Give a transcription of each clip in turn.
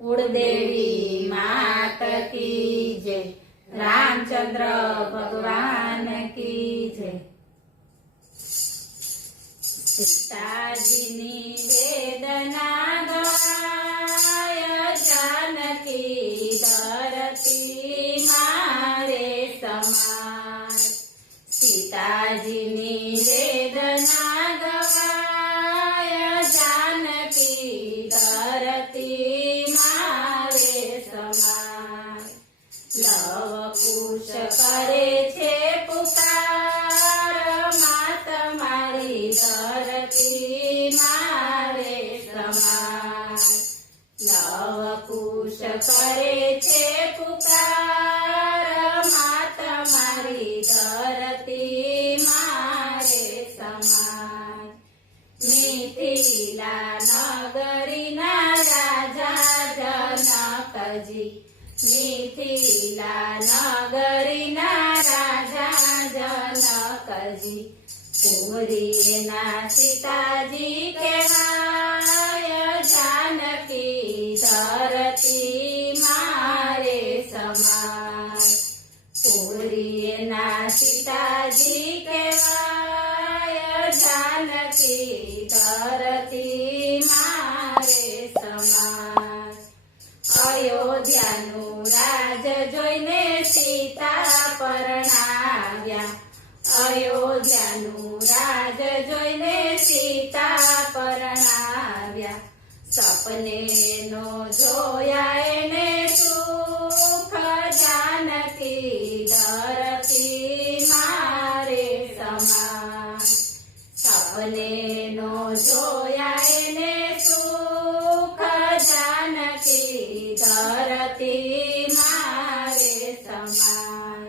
कुलदेवी मात की जय, रामचंद्र भगवान की जय। सीताजीनी वेदना गाय, जानकी धरती मारे समाय। सीताजीनी वेदना गाय, जानकी धरती मारे समाय। लव कुश करे छे पुकार, मात मारी धरती मारे समाय। लव कुश करे छे पुकार, मात मारी धरती मारे समाय। मिथिला नगरीना राजा जनकजी, मिथिला नगरीना राजा जनकजी। पुरीना सीताजी कहेवाय, जानकी धरती मारे समाय। पुरीना सीताजी कहेवाय, जानकी धरती मारे समाय। अयोध्यानु राज जोईने सीता परणाव्या, अयोध्यानु राज जोईने सीता परणाव्या। सपने नो जोया एने सुख, जानकी धरती मारे समाय। सपने नो जोया एने सुख, जानकी धरती मारे समाय।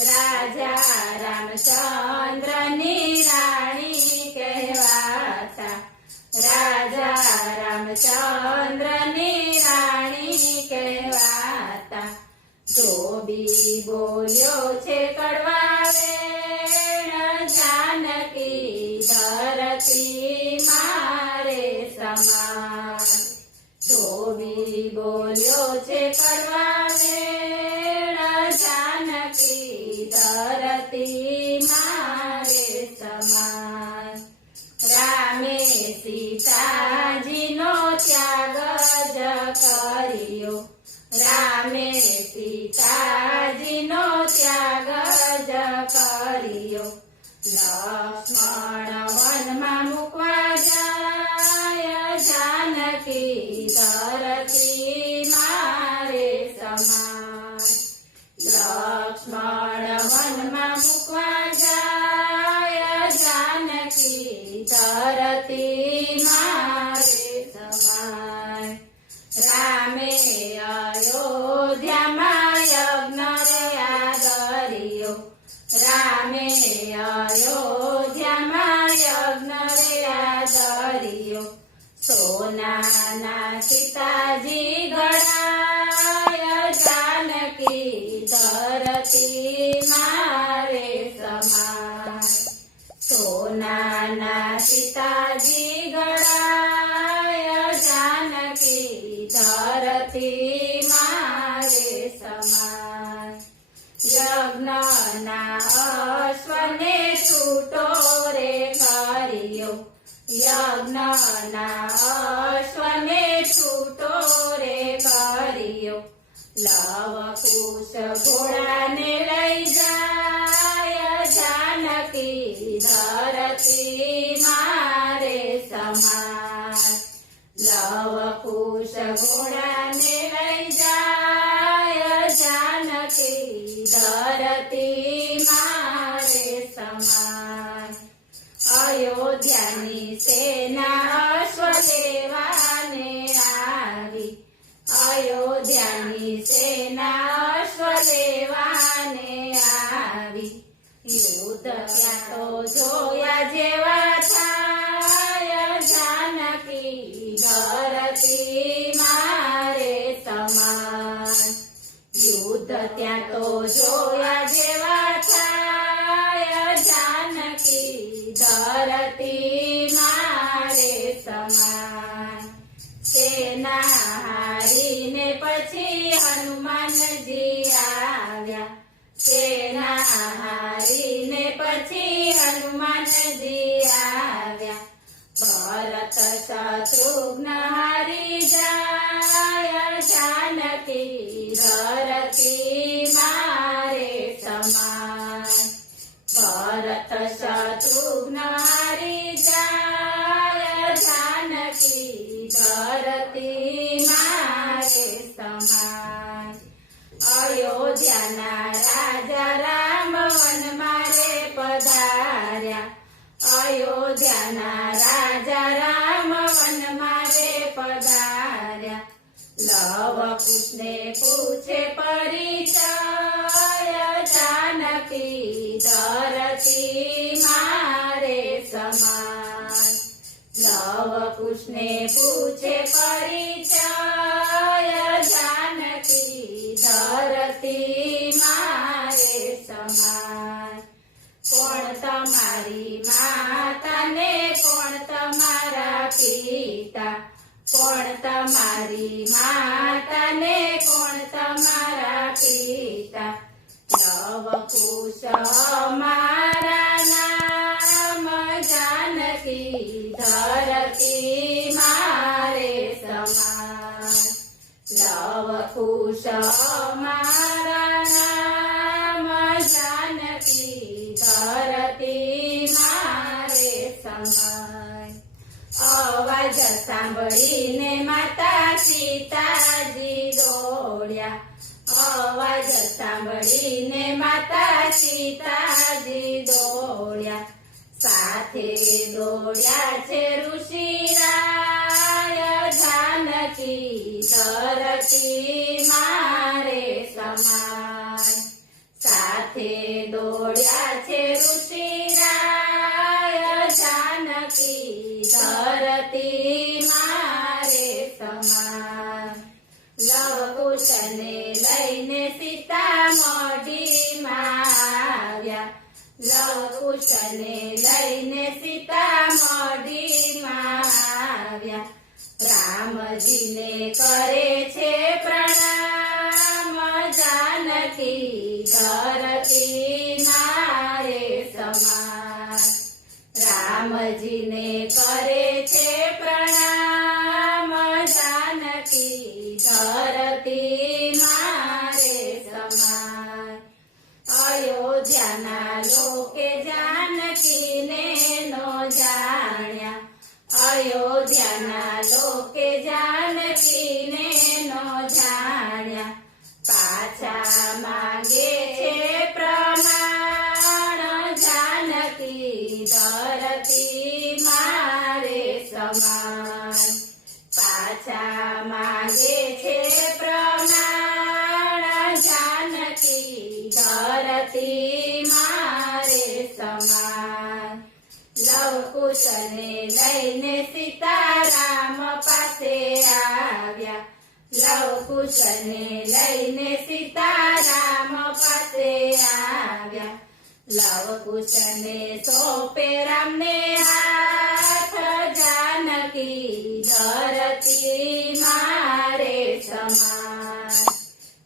राजा रामचंद्रनी राणी कहेवाता, राजा रामचंद्रनी राणी कहेवाता। धोबी बोल्यो छे कड़वा वेण, जानकी धरती मारे समाय। धोबी बोल्यो छे कड़वा वेण, जानकी धरती मारे समाय। रामे सीताजीनो त्याग ज कर्यो, रामे सीताजीनो त्याग ज कर्यो। लक्ष्मण वनमा मुकवा जाय, जानकी धरती मारे समाय। लक्ष्मण वनमा मुकवा जाय, जानकी धरती मारे समाय। रामे अयोध्यामां यज्ञ रे आदर्यो, रामे अयोध्यामां यज्ञ रे आदर्यो। सोनाना सीताजी घड़ाय, जानकी धरती मारे समाय। सोनाना सीताजी घड़ाय, जानकी धरती मारे समाय। यज्ञना अश्वने छूटो रे कर्यो, यज्ञना अश्वने छूटो रे कर्यो। लव कुश घोड़ाने लई जाय, जानकी धरती मारे समाय। लव कुश घोड़ाने लई जाय, जानकी धरती मारे समाय। अयोध्यानी सेना अश्व लेवाने आवी, अयोध्यानी सेना अश्व लेवाने आवी। युद्ध क्या तो जोया जेवा थाय, जानकी धरती मारे समाय। युद्ध त्या तो जोया जेवा थाय, जानकी धरती मारे समाय। सेना हारी ભરત શત્રુઘ્ન હારી જાય જાનકી ધરતી મારે સમાય ભરત શત્રુઘ્ન હારી જાય જાનકી ધરતી મારે સમાય અયોધ્યાના રાજા રામ વન મારે પધાર્યા અયોધ્યાના રાજા રામ વન મારે પધાર્યા લવ કુશને પૂછે પરિચય જાનકી ધરતી મારે સમાય લવ કુશને પૂછે પરિચય જાનકી ધરતી મારે સમાય કોણ તમારી માતા ને કોણ તમારા પિતા કોણ તમારી માતા ને કોણ તમારા પિતા લવ કુશ મારા નામ જાનકી ધરતી મારે સમાય લવ કુશ મારા નામ જાનકી ધરતી મારે સમાય અવાજ સાંભળીને માતા સીતાજી દોડ્યા અવાજ સાંભળીને માતા સીતાજી દોડ્યા સાથે દોડ્યા છે ઋષિરાય જાનકી ધરતી મારે સમાય સાથે દોડ્યા છે ઋષિરાય જાનકી ધરતી મારે સમાય લવ કુશને લઈને સીતા મોઢીમાં આવ્યા લવ કુશને લઈને સીતા મોઢીમાં આવ્યા રામજીને કરે છે પ્રણામ જાનકી ધરતી મારે સમાય રામજીને કરે છે પ્રણામ જાનકી ધરતી મારે સમાય અયોધ્યાના લોકે જાનકીને નો જાણ્યા અયોધ્યાના લોકે જાનકીને નો જાણ્યા પાછા માંગે છે પ્રમાણ જાનકી ધરતી મારે સમાય પાછા માંગે છે પ્રમાણ જાનકી ધરતી મારે સમાય લવ કુશને લઈને સીતારામ પાસે આવ્યા લવ કુશને લઈને સીતારામ પાસે આવ્યા લવ કુશને સોંપે રામને હાથ જાનકી ધરતી મારે સમાય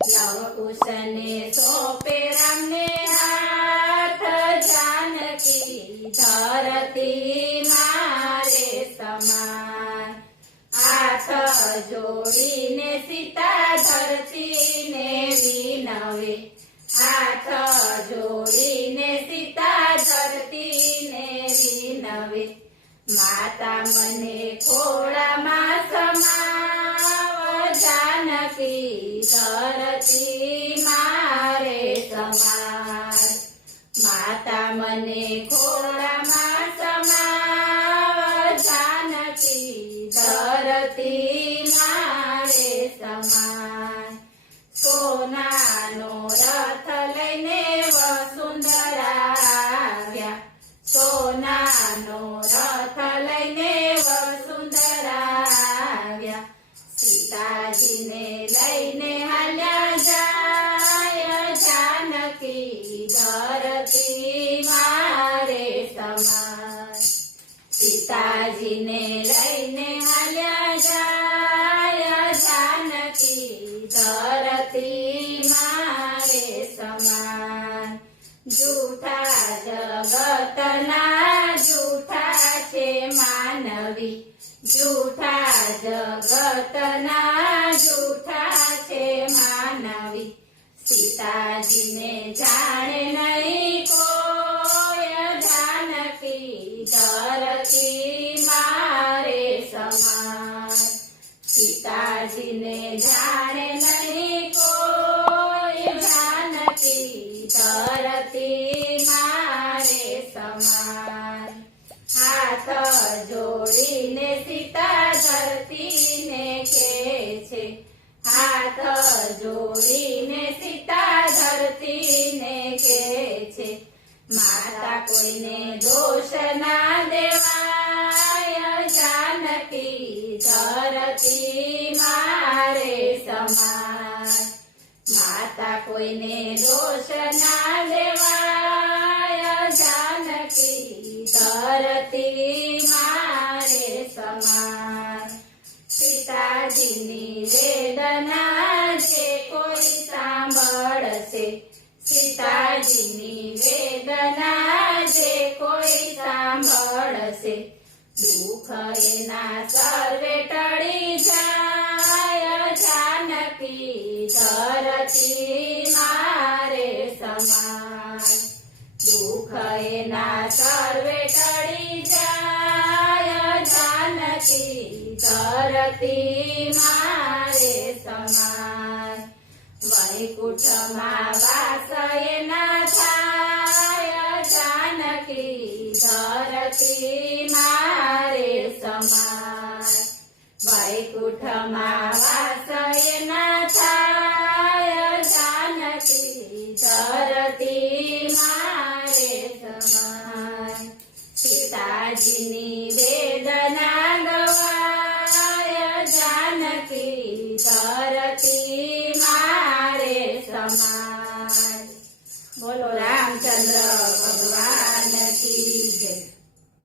લવ કુશને સોંપે રામને હાથ જાનકી ધરતી મારે સમાય હાથ જોડીને સીતા ધરતીને વિનવે હાથ જોડીને સીતા ધરતીને વિનવે માતા મને ખોળામાં સમાવ જાનકી ધરતી મારે સમાય માતા મને ખોળામાં સમાવ જાનકી ધરતી મારે સમાય સોનાનો રથ લઈને વસુંધરા આવ્યા સોનાનો રથ લઈને વસુંધરા આવ્યા સીતાજીને લઈને હાલ્યા જાય જાનકી ધરતી મારે સમાય સીતાજીને લઈને હાલ્યા જાય જાનકી ધરતી મારે સમાય જૂઠા જગતના જૂઠા છે માનવ માનવી જૂઠા જગતના જૂઠા છે માનવી સીતાજીને જાણે નહીં કોઈ જાનકી ધરતી મારે સમાય સીતાજીને જાણે નહીં કોઈ જાનકી ધરતી મારે સમાય હાથ જોડીને સીતા ધરતીને કે છે હાથ જોડીને સીતા ધરતીને કે છે માતા કોઈને દોષ ના દેવાય જાનકી ધરતી મારે સમાય માતા કોઈને દોષ ના દેવાય જાનકી ધરતી મારે સમાય સીતાજીની વેદના જે કોઈ સાંભળશે સીતાજીની વેદના જે કોઈ સાંભળશે દુઃખ એના સર્વે ટળી જાય જાનકી ધરતી મારે સમાય દુઃખ એના સર્વે ટળી જાય જાનકી ધરતી મારે સમાય વૈકુંઠમાં વાસ એના થાય જાનકી ધરતી મારે સમાય વૈકુંઠમાં વાસ એના થાય જાનકી ધરતી મારે સમાય સીતાજીની વેદના ગવાય જાનકી ધરતી મારે સમાય બોલો રામચંદ્ર